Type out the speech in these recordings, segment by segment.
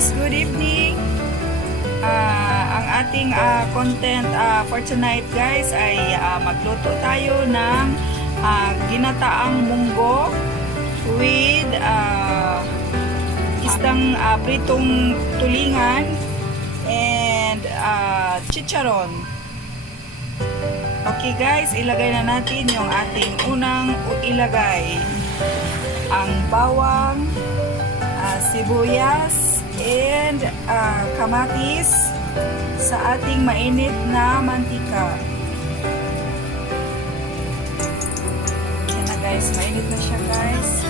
guys, good evening. Ang ating content for tonight guys ay magluto tayo ng ginataang munggo with isdang pritong tulingan and chicharon. Okay guys, ilagay na natin yung ating unang ilagay. Ang bawang, sibuyas, and kamatis sa ating mainit na mantika. Yan na guys, mainit na siya guys.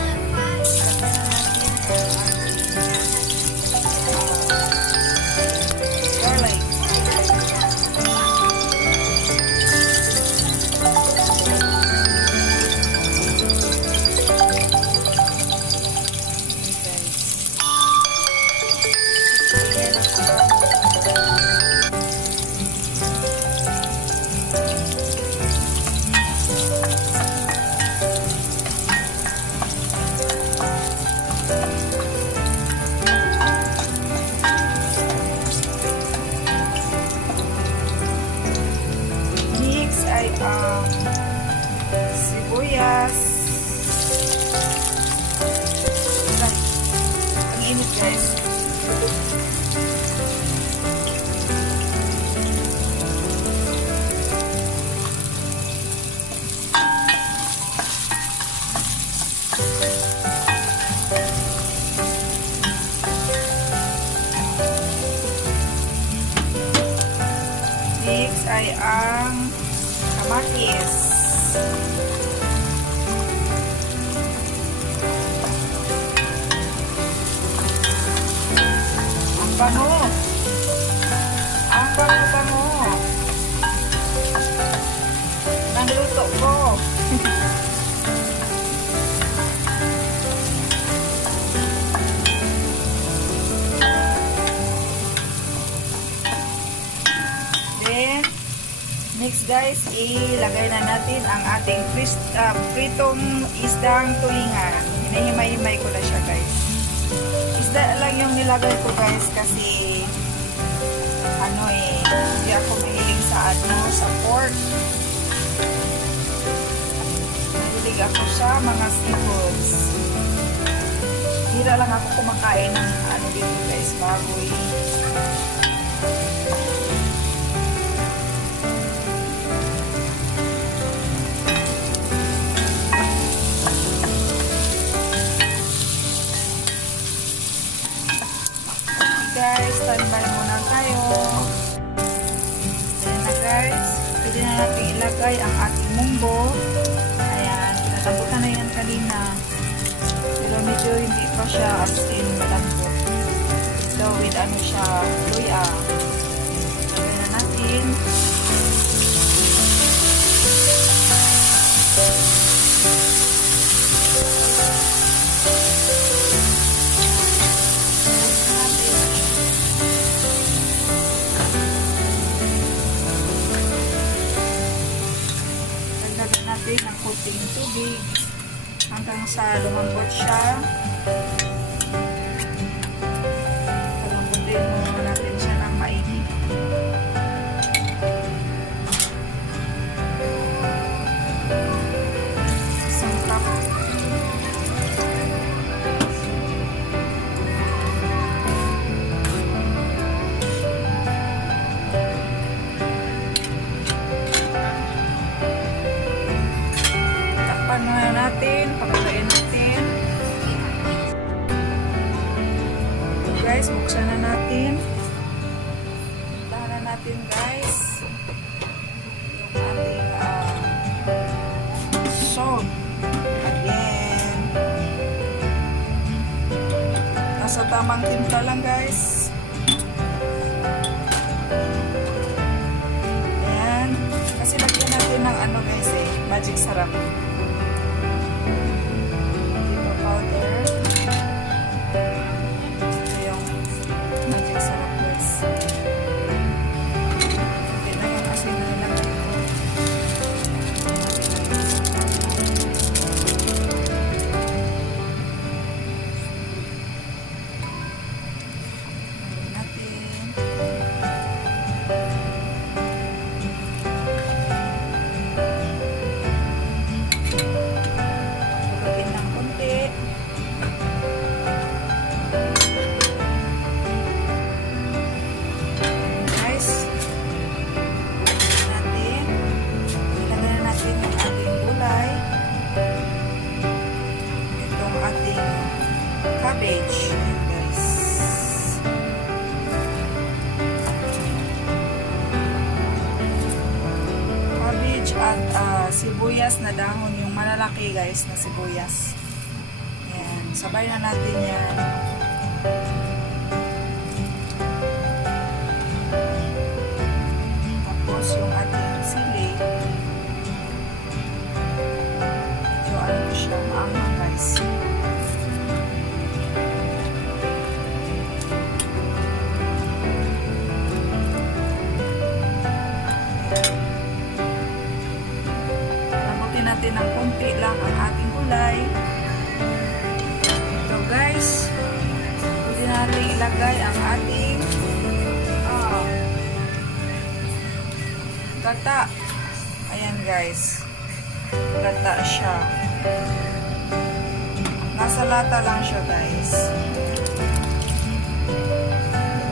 Garlic. Sibuyas. Ang init guys. Next ay ang kamatis. Ang bango. Ang bango-bango. Nangluto ko. Then, next guys, ilagay na natin ang ating pritong isdang tulingan. Hinahimay-himay ko na siya guys. Isda lang yung nilagay ko guys kasi hindi ako mahilig sa sa pork. Mahilig ako sa mga seafoods. Hira lang ako kumakain ng dito guys, baboy. Guys, standby muna tayo. Ayan na guys, pwede na natin ilagay ang ating munggo. Ayan, pinatambutan na yan kanina, pero medyo hindi pa siya as in malambot. So with siya, luya. Ilagay na natin. Ng kunting tubig hanggang sa lumambot siya. Palambutin muna natin siya ng maigi. Isang cup. Pakuluin natin. Guys, buksan na natin. Tahan na natin guys yung ating salt. Again. Nasa tamang timpla lang guys. Ayan. Kasi lagyan natin ng guys magic sarap. Powder. Ito yung magic sarap guys. Hindi na yung asin na nilagay ko. cabbage at sibuyas na dahon, yung malalaki guys na sibuyas. Ayan, sabay na natin yan. Tapos yung ating sili. So ano ko siya, maanghang guys. Natin ng konti lang ang ating gulay. So guys, pwede natin ilagay ang ating gata. Ayan guys, gata siya. Nasa lata lang siya guys.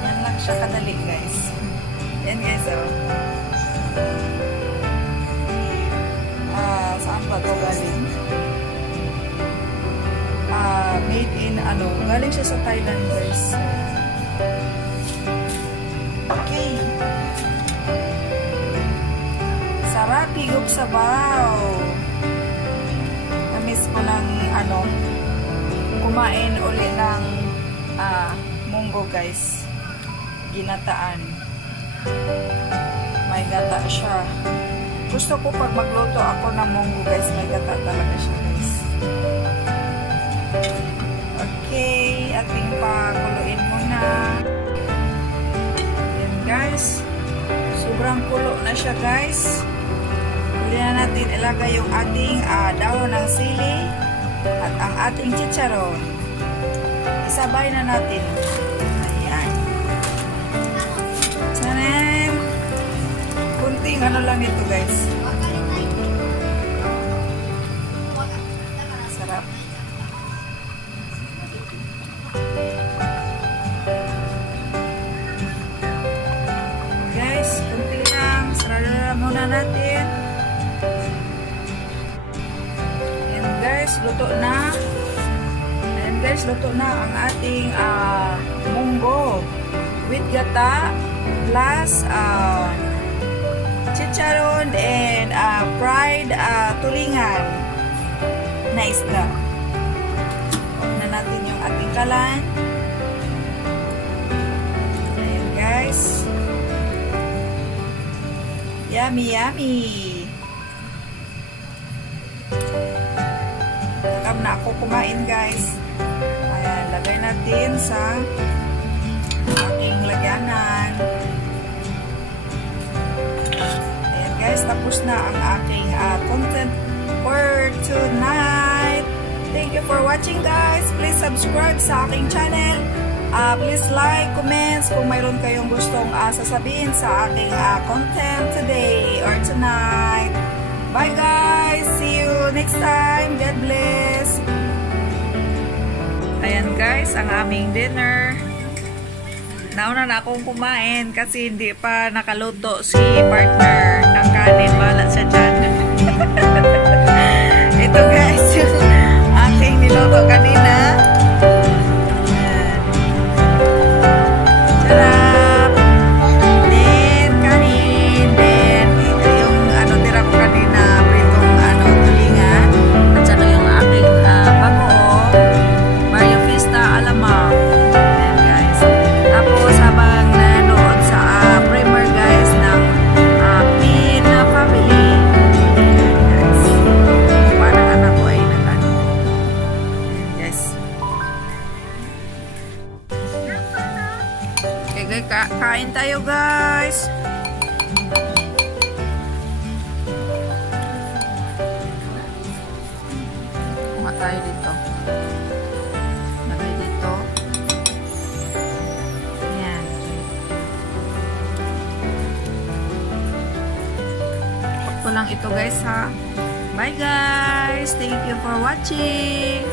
Yan lang siya kadali guys. Yan guys saan ba ito galing? Made in galing siya sa Thailand guys. Okay. Sarap higop sabaw. Namiss ko ng kumain uli ng munggo guys. Ginataan. May gata siya. Gusto ko pag magluto ako ng munggo guys, may gata talaga siya guys. Okay, ating pakuluin muna. Yan guys. Sobrang kulo na siya guys. Huli na natin ilagay yung ating dahon ng sili at ang ating chicharon. Isabay na natin. Ayan. Tanan! Kunting lang ito guys. Sarap. Guys, kunti lang. Sarado na muna natin. Ayan guys, luto na. Ayan guys, luto na ang ating munggo with gata plus chicharon and fried tulingan na isda. Off na natin yung ating kalan. Ayan guys. Yummy, yummy. Nakam na ako kumain guys. Ayan, lagay natin sa aking lagyanan. Guys, tapos na ang aking content for tonight. Thank you for watching guys. Please subscribe sa aking channel. Please like, comments kung mayroon kayong gustong sasabihin sa aking content today or tonight. Bye guys! See you next time. God bless! Ayan guys, ang aming dinner. Nauna na akong kumain kasi hindi pa nakaluto si partner ng kanin. Bahala siya dyan. Ito guys, yung aking niluto kanina. Sarap! Then, kanin. Then, yung tira ko kanina, pritong tulingan. At saka yung aking bagoong, Mario Fiesta Alamang. Tapos habang nanood sa primer guys ng Pina Family. Guys. Parang anak ko ay nagano. Guys. Okay, kain tayo guys. Kuha tayo dito. Lagay dito. Lang ito guys ha. Bye guys. Thank you for watching.